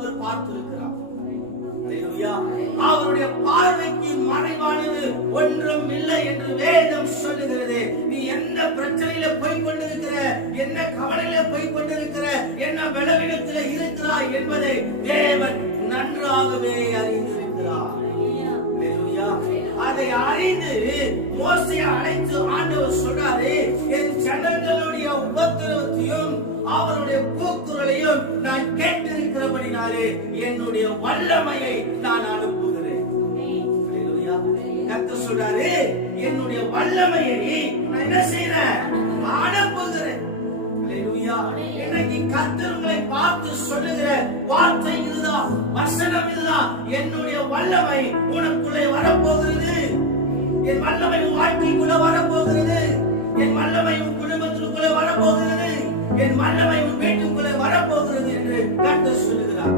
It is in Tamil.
அவர் பார்த்திருக்கிறார். அவருடைய பார்வைக்கு மறைவானது ஒன்றும் இல்லை என்று வேதம் சொல்லுகிறது. நீ எந்த பிரச்சனையில போய் கொண்டிருக்கிற என்ன கவலையில போய் கொண்டிருக்கிற என்ன விளவிடத்துல இருக்கிறாய் என்பதை தேவன் நன்றாகவே அறிந்திருக்கிறார். அதை அறிந்து மோசையை அழைத்து ஆண்டவர் சொன்னாரு என் ஜன கேட்டிருக்கிறபடினாலே என்னுடைய வல்லமையை நான் அனுப்புகிறேன். கத்து சொல்றாரு என்னுடைய வல்லமையை நான் என்ன செய்யறேன் அனுப்புகிறேன். அல்லேலூயா. இன்னைக்கு கர்த்தர் பார்த்து சொல்லுகிற வார்த்தை இதுதான் வசனம் இதுதான். என்னுடைய வல்லமை உனக்குள்ளே வரப்போகிறது. என் வல்லமை உன் வாழ்க்கைக்குள்ள வரப்போகிறது. என் வல்லமை உன் குடும்பத்திற்குள்ள வரப்போகிறது. என் வல்லமை உன்